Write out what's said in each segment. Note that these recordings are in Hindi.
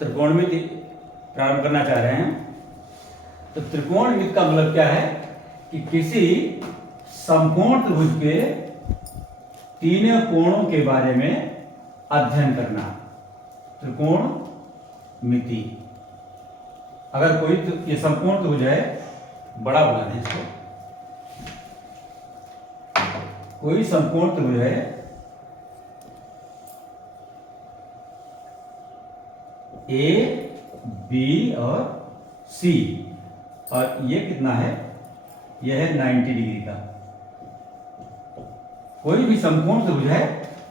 त्रिकोणमिति प्रारंभ करना चाह रहे हैं। तो त्रिकोणमिति का मतलब क्या है कि किसी समकोण त्रिभुज के तीनों कोणों के बारे में अध्ययन करना। त्रिकोणमिति। अगर कोई ये समकोण त्रिभुज है, बड़ा बना दें इसको, कोई समकोण त्रिभुज है ए, बी और सी, और ये कितना है, यह है 90 डिग्री का। कोई भी समकोण त्रिभुज है,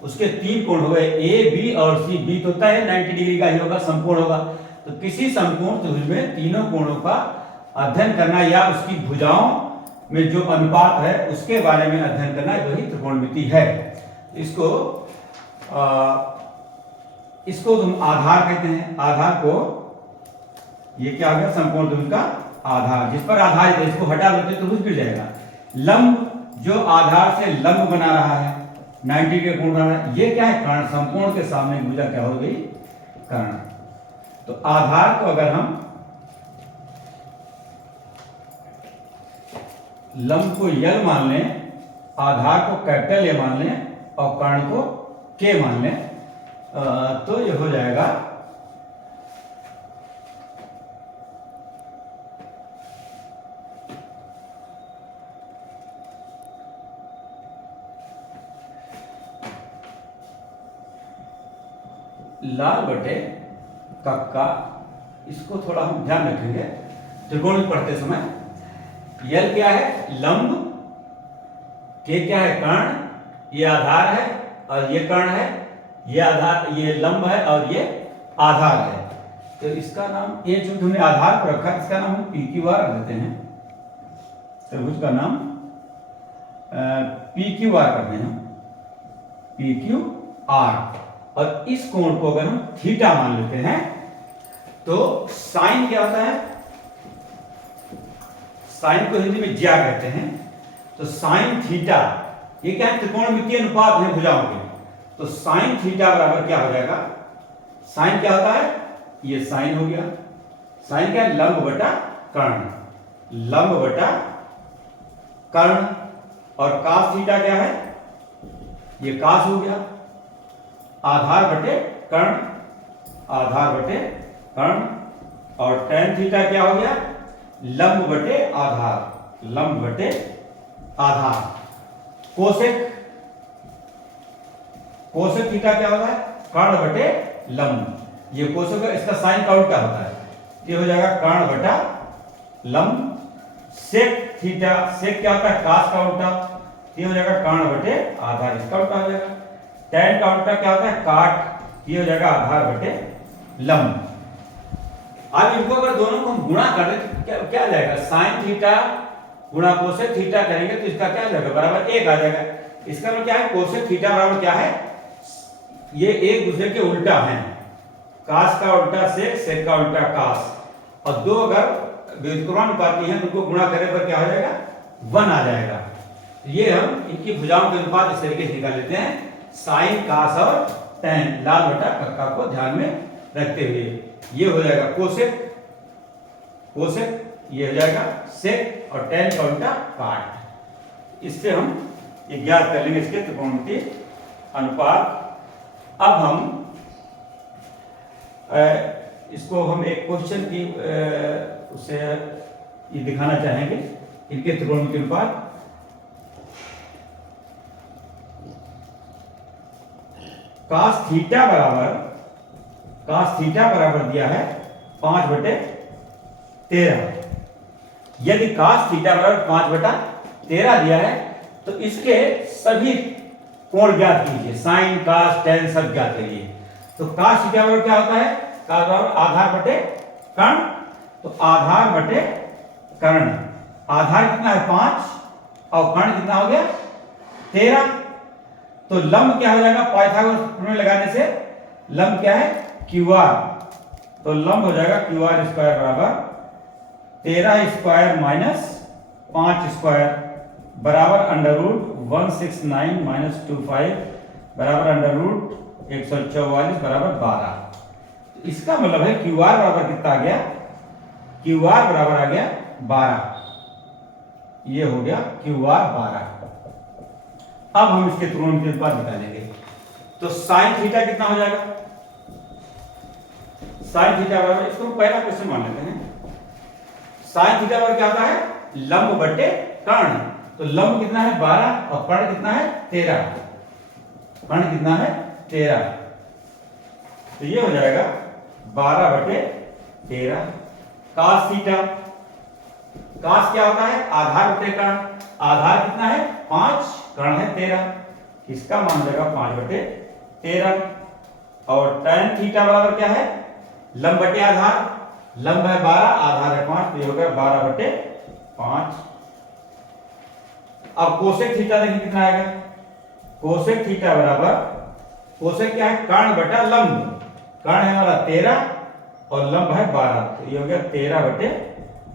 उसके तीन कोण हो गए ए, बी और सी। बी तो तय है 90 डिग्री का ही होगा, समकोण होगा। तो किसी समकोण त्रिभुज में तीनों कोणों का अध्ययन करना या उसकी भुजाओं में जो अनुपात है उसके बारे में अध्ययन करना, वही त्रिकोणमिति है। इसको तुम आधार कहते हैं। आधार को, ये क्या हो गया, समकोण त्रिभुज का आधार, जिस पर आधारित है। इसको हटा दो तो त्रिभुज गिर जाएगा। लंब, जो आधार से लंब बना रहा है, 90 के कोण बना रहा है, ये क्या है, कर्ण। समकोण के सामने भुजा क्या हो गई, कर्ण। तो आधार को अगर हम लंब को यल मान लें, आधार को कैपिटल ए मान लें और कर्ण को के मान लें, तो ये हो जाएगा लाल बटे कक्का। इसको थोड़ा हम ध्यान रखेंगे त्रिकोण पढ़ते समय। यल क्या है, लंब, के क्या है, कर्ण, ये आधार है और ये कर्ण है, ये आधार, ये लंब है और ये आधार है। तो इसका नाम, ये चूंकि हमने आधार पर रखा, इसका नाम हम पी क्यू आर रख देते हैं। त्रिभुज का नाम पी क्यू आर करते हैं, पी क्यू आर। और इस कोण को अगर हम थीटा मान लेते हैं तो साइन क्या होता है, साइन को हिंदी में ज्या कहते हैं। तो साइन थीटा, ये क्या है, त्रिकोणमितीय अनुपात है भुजाओं के। तो साइन थीटा बराबर क्या हो जाएगा, साइन क्या होता है, ये साइन हो गया। साइन क्या है, लंब बटा कर्ण, लंब बटा कर्ण। और कास थीटा क्या है, ये कास हो गया। आधार बटे कर्ण, आधार बटे कर्ण। और tan थीटा क्या हो गया, लंब बटे आधार, लंब बटे आधार। कोसेक, कोसेक थीटा क्या होता है, कर्ण बटे लंब। ये कोसेक, इसका साइन का उल्टा होता है, ये हो जाएगा कर्ण बटा लंब। सेक थीटा, सेक क्या होता है, कास का उल्टा, ये हो जाएगा कर्ण बटे आधार, इसका उल्टा हो जाएगा। tan का उल्टा क्या होता है, काट, ये हो जाएगा आधार बटे लंब। अब इनको अगर दोनों को हम गुणा कर दें तो क्या आ जाएगा, साइन थीटा गुणा कोसेक थीटा करेंगे तो इसका क्या आ जाएगा, बराबर 1 आ जाएगा। इसका मतलब क्या है, कोसेक थीटा बराबर क्या है, ये एक दूसरे के उल्टा हैं। कास का उल्टा सेक, सेक का उल्टा कास। और दो अगर व्युत्क्रमानुपाती हैं तो उनको गुणा करने पर क्या हो जाएगा, 1 आ जाएगा। ये हम इनकी भुजाओं के अनुपात इस तरीके से निकाल लेते हैं, साइन, कास और tan, लाल बटा कक्का को ध्यान में रखते हुए। ये हो जाएगा कोसेक, कोसेक, ये हो जाएगा सेक, और tan का उल्टा काट। इससे हम ये ज्ञात कर लेंगे इसके त्रिकोणमितीय अनुपात। अब हम इसको हम एक क्वेश्चन की उससे ये दिखाना चाहेंगे इनके त्रिकोणमितीय अनुपात। कास थीटा बराबर दिया है 5/13। यदि कास थीटा बराबर 5/13 दिया है तो इसके सभी कोण ज्ञात कीजिए, साइन, कास, tan सब ज्ञात करिए। तो कास थीटा बराबर क्या होता है, कास बराबर आधार बटे कर्ण। तो आधार बटे कर्ण, आधार कितना है 5 और कर्ण कितना हो गया 13। तो लंब क्या हो जाएगा, पाइथागोरस प्रमेय लगाने से लंब क्या है, QR। तो लंब हो जाएगा QR स्क्वायर बराबर 13 स्क्वायर माइनस 5 स्क्वायर बराबर √169 - 25 बराबर √144 बराबर 12। इसका मतलब है क्यू आर बराबर कितना आ गया, क्यू आर बराबर आ गया 12। ये हो गया क्यू आर 12। अब हम इसके तुरंत के बाद निकालेंगे। तो साइन थीटा कितना हो जाएगा, साइन थीटा बराबर, इसको पहला क्वेश्चन मान लेते हैं। साइन थीटा बराबर क्या होता है, लंब बटे कर्ण। तो लंब कितना है 12 और कर्ण कितना है 13। कर्ण कितना है 13। तो ये हो जाएगा 12 बटे 13। कास थीटा, कास क्या होता है, आधार बटे कर्ण। आधार कितना है 5, कर्ण है 13। इसका मान जाएगा 5 बटे 13। और tan थीटा बराबर क्या है, लंब बटे आधार। लंब है 12, आधार है 5, तो ये हो गया 12 बटे 5। अब कोसेक थीटा देखिए कितना आएगा। कोसेक थीटा बराबर, कोसेक क्या है, कर्ण बटा लंब। कर्ण है हमारा 13 और लंब है 12, तो ये हो गया 13 बटे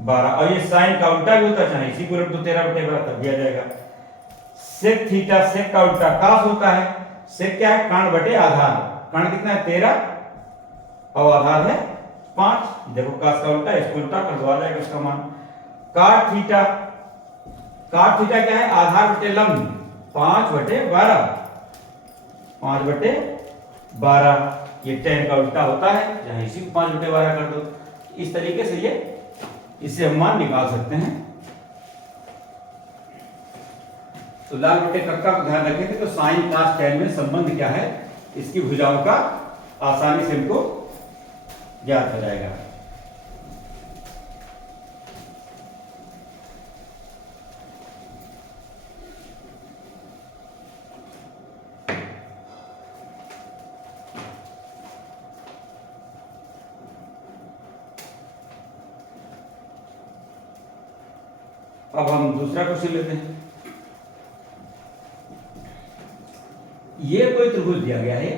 12। और ये साइन का उल्टा भी होता है, इसी को रख दो 13 बटे 12 तब दिया जाएगा। सेक थीटा, सेक का उल्टा कास होता है। सेक क्या है, कर्ण बटे आधार। कर्ण कितना है 13 और आधार है 5। देखो कास का उल्टा, इसको उल्टा कर दो, आ जाएगा इसका मान। काट थीटा, काट थीटा क्या है, आधार बटे लंब। 5 बटे 12, 5 बटे 12। ये tan का उल्टा होता है, जहां इसी को 5 बटे 12 कर दो। इस तरीके से ये इससे हम मान निकाल सकते हैं। तो लाल बटे कक्का को ध्यान रखेंगे तो साइन कास tan में संबंध क्या है, इसकी भुजाओं का आसानी से हमको ज्ञात हो जाएगा। अब हम दूसरा क्वेश्चन लेते हैं। ये कोई त्रिभुज दिया गया है,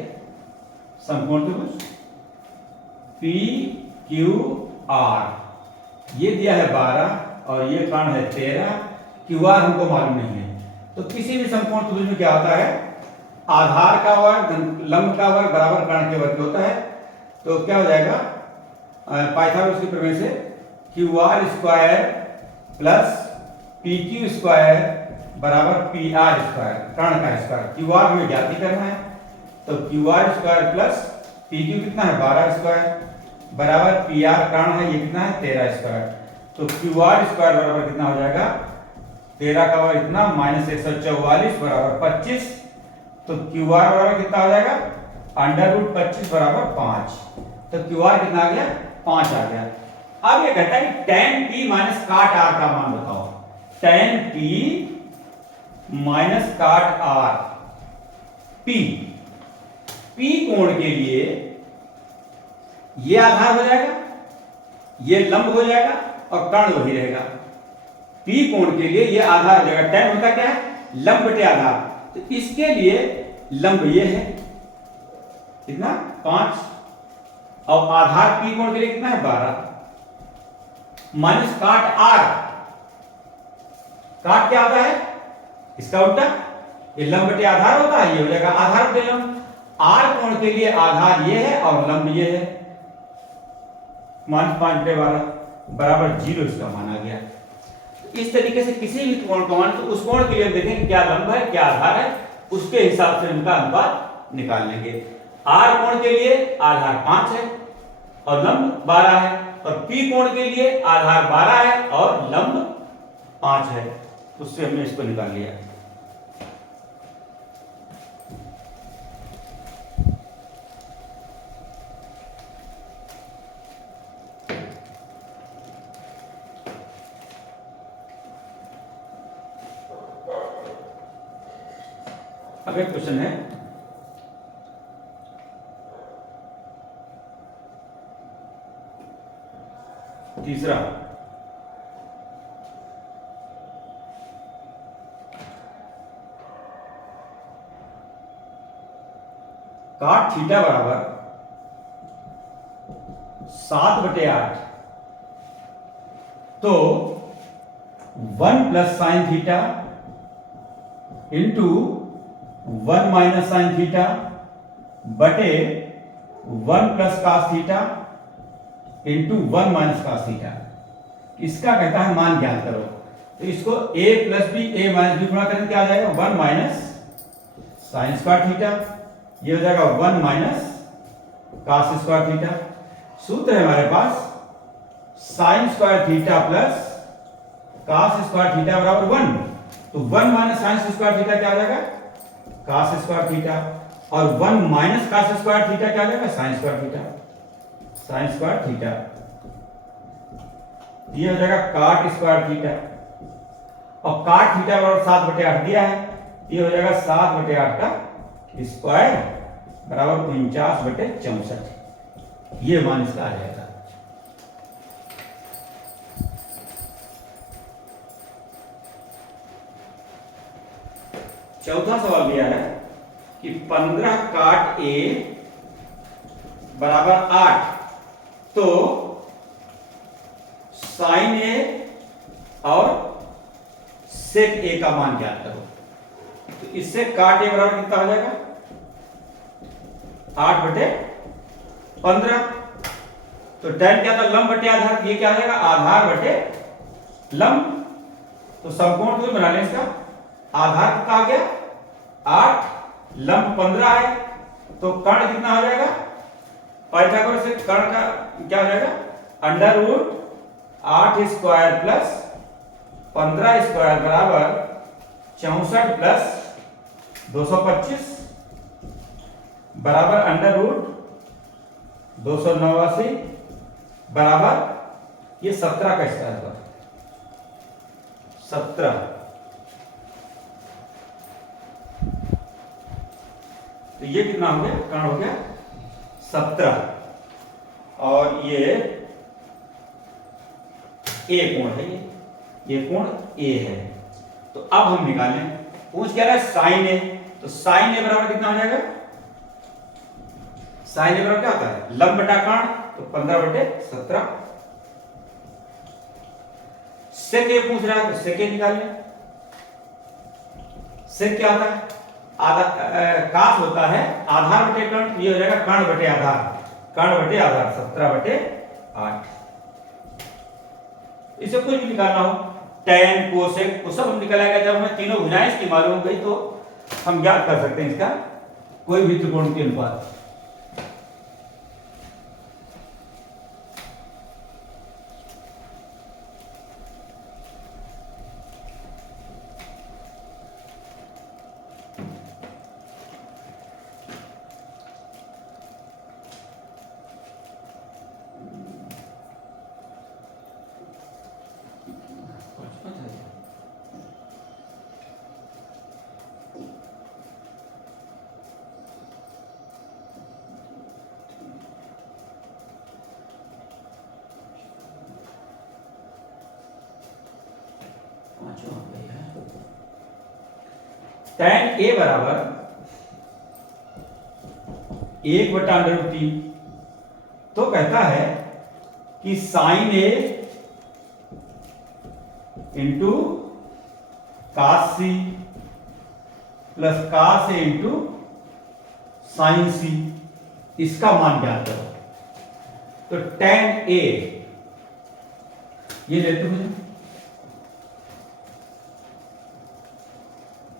समकोण त्रिभुज पी क्यू आर। ये दिया है 12 और ये कर्ण है 13। क्यू आर हमको मालूम नहीं है। तो किसी भी समकोण त्रिभुज में क्या होता है, आधार का वर्ग लंब का वर्ग बराबर कर्ण के वर्ग होता है। तो क्या हो जाएगा, पाइथागोरस के प्रमेय से Q R square plus P Q square बराबर पी आर स्क्वायर, कर्ण का स्क्वायर। क्यू आर हमें ज्ञात करना है, तो Q R square plus P Q कितना है 12 स्क्वायर बराबर पी आर कर्ण है, ये कितना है 13 स्क्वायर। तो क्यू आर स्क्वायर बराबर कितना हो जाएगा, 13 का वर्ग इतना माइनस 144 बराबर 25। तो क्यू आर बराबर कितना हो जाएगा, अंडर रूट 25 बराबर 5। तो क्यू आर कितना आ गया, 5 आ गया। अब ये कहता है कि tan p माइनस काट r का मान बताओ। tan p माइनस काट r, p p कोण के लिए ये आधार हो जाएगा, ये लंब हो जाएगा और कर्ण वही रहेगा। p कोण के लिए ये आधार हो जाएगा। tan होता क्या है, लंब बटे आधार। तो इसके लिए लंब ये है कितना 5 और आधार p कोण के लिए कितना है 12 माइनस काट r। काट क्या होता है, इसका उल्टा, ये लंब बटे आधार होता है, ये हो जाएगा आधार बटे लंब। r कोण के लिए आधार ये है और लंब ये है, माइनस 5 बटे 12 बराबर 0। इसका मान आ गया। तो इस तरीके से किसी भी कोण का मान, तो उस कोण के लिए देखेंगे क्या लंब है क्या आधार है, उसके हिसाब से उनका अनुपात निकाल लेंगे। r कोण के लिए आधार 5 है और लंब 12 है, और p कोण के लिए आधार 12 है और लंब 5 है। उससे हमने इसको निकाल लिया। अब एक क्वेश्चन है, तीसरा, काट थीटा बराबर 7 बटे 8। तो 1 plus sine theta into 1 minus sine theta बटे 1 plus cos theta into 1 minus cos theta. इसका कहता है मान ज्ञात करो। तो इसको a plus B a minus B गुणा करें क्या आ जाएगा 1 माइनस साइन स्क्वायर थीटा, ये हो जाएगा 1 माइनस कास स्क्वायर थीटा। सूत्र है हमारे पास sine square theta plus cos square theta बराबर 1। तो 1 माइनस साइन स्क्वायर थीटा क्या आ जाएगा कास स्क्वायर थीटा, और 1 माइनस कास स्क्वायर थीटा क्या आ जाएगा sign square theta, sign square theta. ये हो जाएगा काट स्क्वायर थीटा, और काट थीटा बराबर 7/8 दिया है, ये हो जाएगा 7/8 का स्क्वायर बराबर 49/64। ये मान इसका आ जाएगा। चौथा सवाल दिया है कि 15 काट a बराबर 8, तो साइन a और सेक a का मान ज्ञात करो। तो इससे काट a बराबर कितना हो जाएगा 8/15। तो tan क्या था लंब बटे आधार, ये क्या हो जाएगा आधार बटे लंब। तो समकोण तो बना लें इसका, आधार कितना आ गया 8, लंब 15 है, तो कर्ण कितना हो जाएगा पाइथागोरस से कर्ण का क्या हो जाएगा under root 8 square plus 15 square बराबर 64 प्लस 225 बराबर अंडर रूट 289 बराबर ये 17 का स्क्वायर होगा 17। तो ये कितना हो गया कर्ण हो गया 17, और ये ए कोण है, ये कोण ए है। तो अब हम निकालें, पूछ क्या रहा है साइन ए, तो साइन ए बराबर कितना हो जाएगा साइन ए बराबर क्या होता है लंब बटा कर्ण, तो 15/17। सेक ए पूछ रहा है, तो सेक ए निकाल लें। सेक क्या होता है कास होता है आधार बटे कर्ण, तो ये हो जाएगा कर्ण बटे आधार, कर्ण बटे आधार 17/8। इसे कुछ भी निकालना हो tan कोसेक वो सब हम निकालेंगे। जब हमें तीनों भुजाएं इसकी मालूम हो गई तो हम ज्ञात कर सकते हैं इसका कोई भी त्रिकोण के अनुपात। tan a बराबर 1/√3। तो कहता है कि sine a into cos c plus cos a into sine c, इसका मान ज्ञात करो। तो tan a ये लेते हुए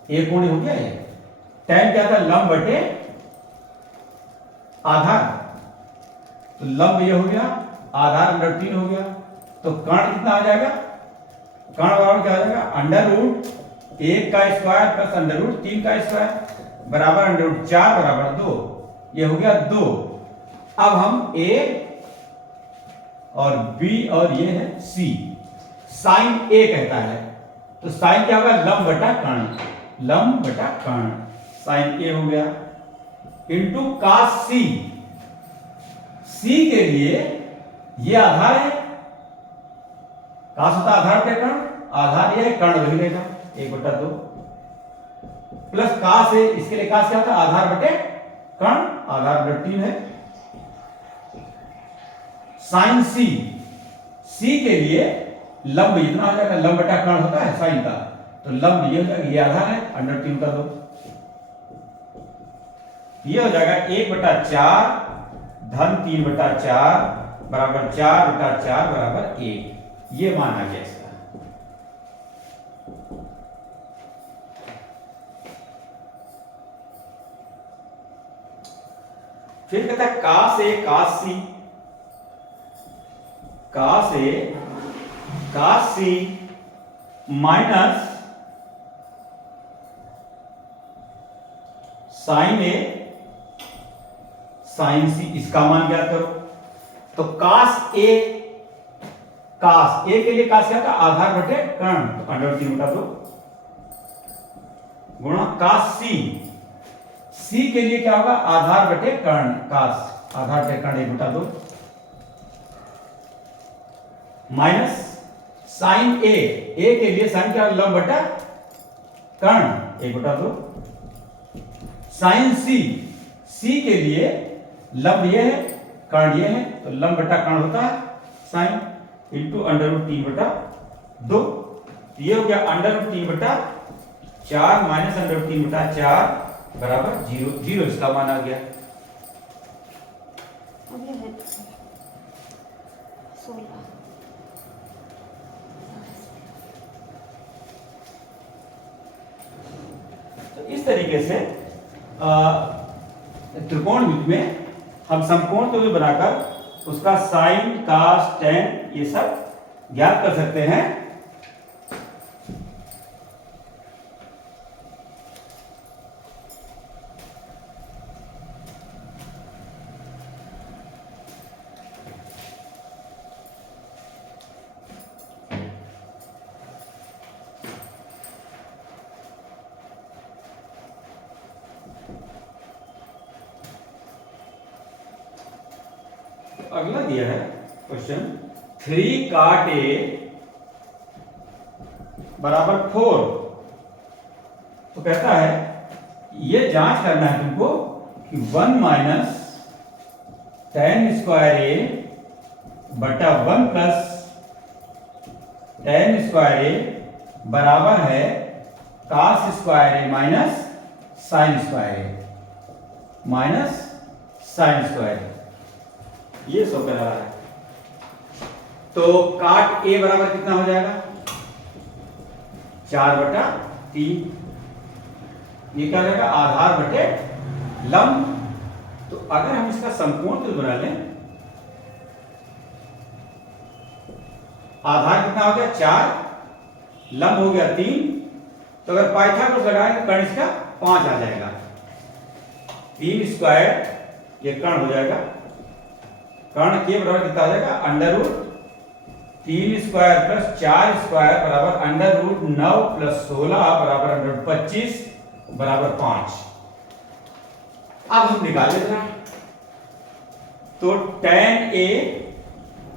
एक कोण हो गया ये, tan क्या था लंब बटे आधार, तो लंब ये हो गया आधार √3 हो गया। तो कर्ण कितना आ जाएगा कर्ण बराबर क्या आ जाएगा अंडर रूट 1 का स्क्वायर प्लस अंडर रूट 3 का स्क्वायर बराबर अंडर रूट 4 बराबर 2, ये हो गया 2। अब हम a और b और ये है c, साइन a कहता है, तो साइन क्या होगा लंब बटा कर्ण, लंब बटा कर्ण साइन a हो गया इंटू कास c, c के लिए ये आधार है, कास होता आधार बटे कर्ण, आधार ये है कर्ण वही रहेगा 1/2 प्लस कास है, इसके लिए कास क्या होता है आधार बटे कर्ण, आधार √3 है। साइन c, c के लिए लंब इतना आ जाएगा, लंब बटा कर्ण होता है साइन का, तो लंब ये हो जाएगा ये आधार है √3 का 2, ये हो जाएगा 1/4 धन 3/4 बराबर 4/4 बराबर 1। ये मान आ गया इसका। फिर कहता है काश ए काश सी, काश ए काश सी माइनस साइन ए साइन सी, इसका मान ज्ञात करो। तो काश ए के लिए काश क्या था, आधार बटे कर्ण, तो √3/2 गुणा काश सी के लिए क्या होगा, आधार बटे कर्ण, काश आधार बटे कर्ण 1/2 माइनस साइन ए के लिए साइन क्या, लंब बटा कर्ण 1/2 साइन सी के लिए लंब ये है कर्ण ये है, तो लंब बटा कर्ण होता है साइन इंटू √3/2। ये हो गया √3/4 माइनस √3/4 बराबर 0 इसका मान आ गया। तो इस तरीके से त्रिकोणमिति में हम समकोण को भी बनाकर उसका साइन कॉस टेन ये सब ज्ञात कर सकते हैं। अगला दिया है क्वेश्चन 3 cot A बराबर 4। तो कहता है ये जांच करना है तुमको कि 1 माइनस tan स्क्वायर ए बटा 1 प्लस tan स्क्वायर ए बराबर है cos स्क्वायर ए माइनस साइन स्क्वायर ए माइनस साइन स्क्वायर ए, ये शो कर रहा है। तो काट ए बराबर कितना हो जाएगा, 4/3। ये क्या हो जाएगा, आधार बटे लंब। तो अगर हम इसका समकोण तो बना लें, आधार कितना हो गया 4, लंब हो गया 3, तो अगर पाइथागोरस लगाएं तो कर्ण इसका 5 आ जाएगा। 3 स्क्वायर ये कर्ण हो जाएगा, कर्ण के बराबर कितना हो जाएगा, √3 स्क्वायर प्लस 4 स्क्वायर बराबर √9 प्लस 16 बराबर √25 बराबर 5। अब हम निकाल लेते हैं। तो tan A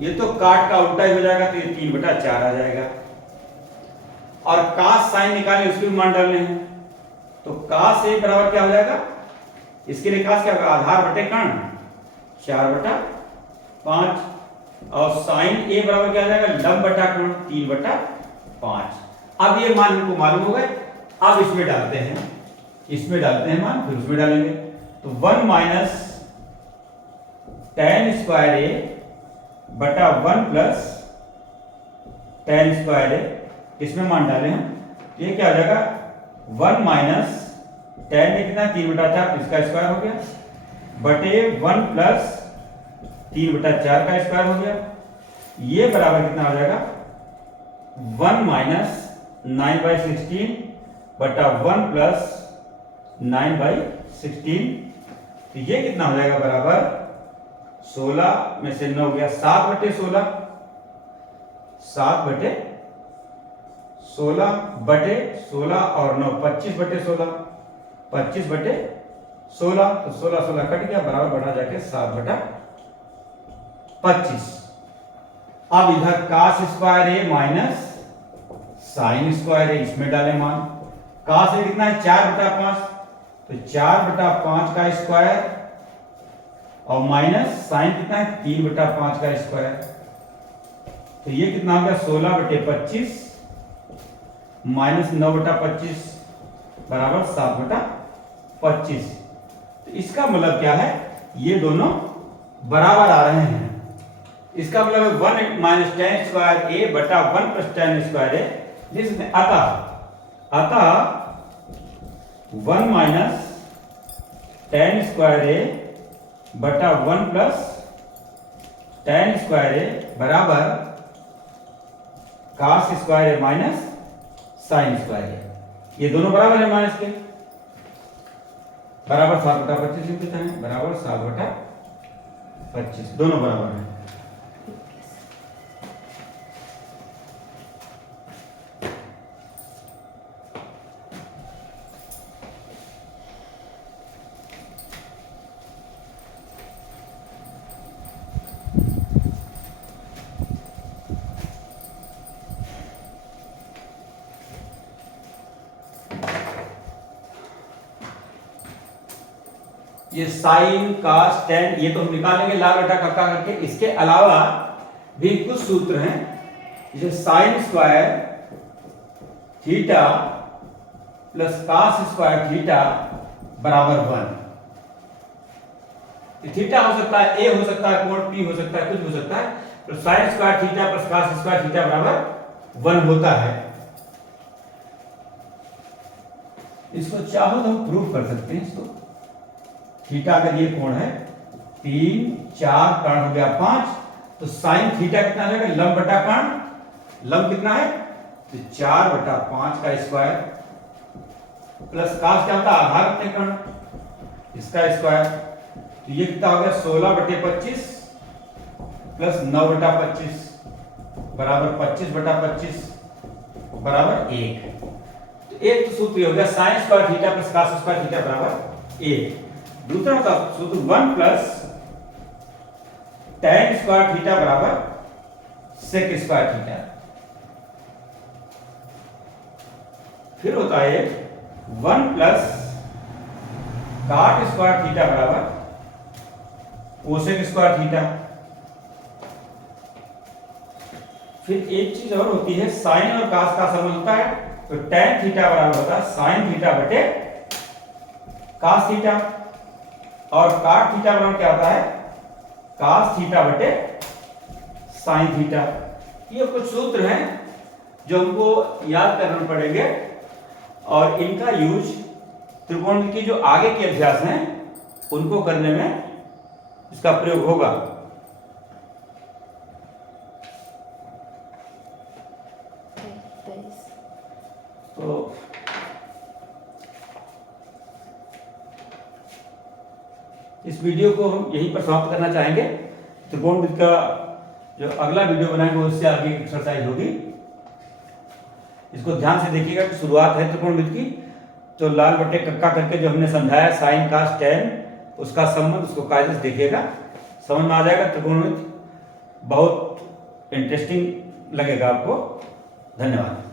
ये तो काट का उल्टा ही हो जाएगा, तो ये 3/4 आ जाएगा। और cos साइन निकालने उसके भी मान डालने हैं, तो cos A बराबर क्या हो जाएगा, इसके लिए cos क्या होगा, आधार बटे कर्ण 4/5 और साइन A बराबर क्या हो जाएगा, लंब बटा कर्ण 3/5। अब ये मान हमको मालूम हो गए। अब इसमें डालते हैं मान, फिर उसमें डालेंगे। तो 1 माइनस tan स्क्वायर ए बटा 1 प्लस tan स्क्वायर ए, इसमें मान डाले हम, ये क्या हो जाएगा 1 माइनस tan में कितना 3/4, तो इसका स्क्वायर हो गया बटे 1 प्लस 3/4 का स्क्वायर हो गया। ये बराबर कितना हो जाएगा 1 माइनस 9/16 बटा 1 प्लस 9/16। तो ये कितना हो जाएगा बराबर 16 में से 9 गया 7/16, 7/16 और 9 25/16, 25/16, तो 16 कट गया, बराबर बढ़ा जाके 7/25। अब इधर cos स्क्वायर ए माइनस साइन स्क्वायर ए, इसमें डालें मान। cos ए कितना है 4/5, तो 4/5 का स्क्वायर और माइनस साइन कितना है 3/5 का स्क्वायर, तो ये कितना हो गया 16/25 माइनस 9/25 बराबर 7/25। तो इसका मतलब क्या है, ये दोनों बराबर आ रहे हैं। इसका मतलब है 1 माइनस टेन स्क्वायर ए बटा 1 प्लस टेन स्क्वायर ए, जिसमें अतः 1 माइनस टेन स्क्वायर ए बटा 1 प्लस टेन स्क्वायर ए बराबर कास स्क्वायर ए माइनस साइन स्क्वायर ए। ये दोनों बराबर है माइनस के, बराबर 7/25 लिख देते हैं, बराबर 7/25, दोनों बराबर है। ये साइन कास टेन ये तो हम निकालेंगे लाल बटा कक्का करके। इसके अलावा भी कुछ सूत्र हैं, जैसे sine square theta plus cos square theta बराबर 1। थीटा हो सकता है ए हो सकता है, कोण पी हो सकता है, कुछ हो सकता है, तो sine square theta plus cos square theta बराबर 1 होता है। इसको चाहो तो हम प्रूफ कर सकते हैं। इसको थीटा अगर ये कोण है 3 4 कर्ण हो गया 5, तो साइन थीटा कितना रहेगा, लंब बटा कर्ण, लंब कितना है तो 4/5 का स्क्वायर प्लस कास क्या होता है आधार अपने कर्ण, इसका स्क्वायर, तो ये कितना हो गया 16/25 प्लस 9/25 बराबर 25/25 बराबर 1। तो एक तो सूत्र हो गया sine square theta plus cos square theta बराबर 1। दूसरा होता सूत्र 1 प्लस tan स्क्वायर थीटा बराबर sec स्क्वायर थीटा। फिर होता है 1 प्लस cot स्क्वायर थीटा बराबर cosec स्क्वायर थीटा। फिर एक चीज और होती है, साइन और कास का संबंध होता है, तो tan थीटा बराबर होता है साइन थीटा बटे कास थीटा, और काट थीटा बराबर क्या होता है कास थीटा बटे साइन थीटा। ये कुछ सूत्र हैं जो हमको याद करने पड़ेंगे, और इनका यूज त्रिकोणमिति की जो आगे के अभ्यास हैं उनको करने में इसका प्रयोग होगा। तो इस वीडियो को हम यहीं पर समाप्त करना चाहेंगे। त्रिकोणमिति का जो अगला वीडियो बनाएंगे उससे आगे एक्सरसाइज होगी। इसको ध्यान से देखिएगा कि शुरुआत है त्रिकोणमिति की, तो लाल बटे कक्का करके जो हमने समझाया साइन कास टेन, उसका संबंध उसको कायदे से देखिएगा, समझ में आ जाएगा। त्रिकोणमिति बहुत इंटरेस्टिंग लगेगा आपको। धन्यवाद।